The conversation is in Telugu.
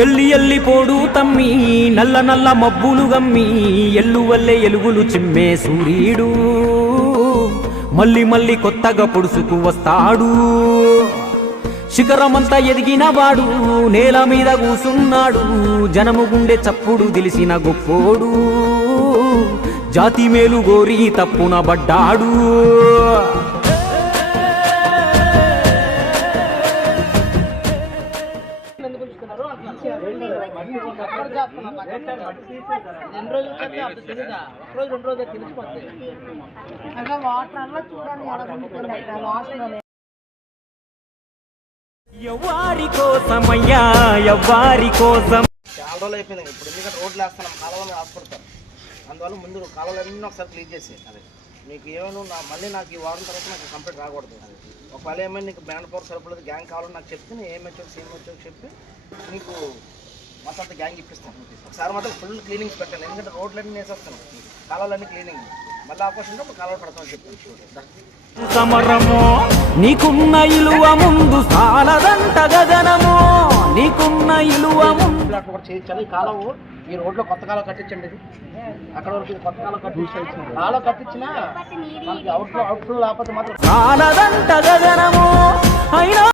ఎల్లి ఎల్లి పోడు తమ్మి నల్ల నల్ల మబ్బులు గమ్మి ఎల్లువల్లే ఎలుగులు చిమ్మే సూర్యుడు మళ్ళీ మళ్ళీ కొత్తగా పొడుసుకు వస్తాడు. శిఖరమంతా ఎదిగిన వాడు నేల మీద కూసున్నాడు. జనము గుండె చప్పుడు తెలిసిన గొప్పోడు జాతి మేలు గోరి తప్పున పడ్డాడు. ఎవ్వారి కోసమయ్యా ఎవ్వారి కోసం చాలా రోజులు అయిపోయింది. ఇప్పుడు ఎందుకంటే రోడ్లు వేస్తున్నాం, కాలువలు ఆసుపడతారు. అందువల్ల ముందు కాలువలన్నీ ఒకసారి క్లీన్ చేసి అదే నీకు ఏమైనా మళ్ళీ నాకు ఈ వారం తర్వాత నాకు కంప్లీట్ రాకూడదు. ఒకవేళ ఏమైనా నీకు బ్యాండ్ పవర్ సరిపడదు గ్యాంగ్ కావాలని నాకు చెప్తే నేను ఏం వచ్చావు సీఎం వచ్చావు చెప్పి నీకు మొత్తం అంతా గ్యాంగ్ ఇప్పిస్తాను. ఒకసారి మాత్రం ఫుల్ క్లీనింగ్స్ పెట్టాను, ఎందుకంటే రోడ్లన్నీ వేసేస్తాను, కాలువలన్నీ క్లీనింగ్ మళ్ళీ అవకాశం ఉంటే కాలువలు పెడతామని చెప్తాను. సమరమో నీకున్న ఇలువ ముందు సాలదంట గగనమో నీకున్న ఇలువ ముందు కూడా చేయించాలి. ఈ కాలువ ఈ రోడ్లో కొత్త కాలువ కట్టించండి, ఇది అక్కడ వరకు కొత్త కాలువ కట్టించాలి. కాలువ కట్టించినా మనకి అవుట్ ఫ్లో లేకపోతే మాత్రం సాలదంట గగనమో అయినా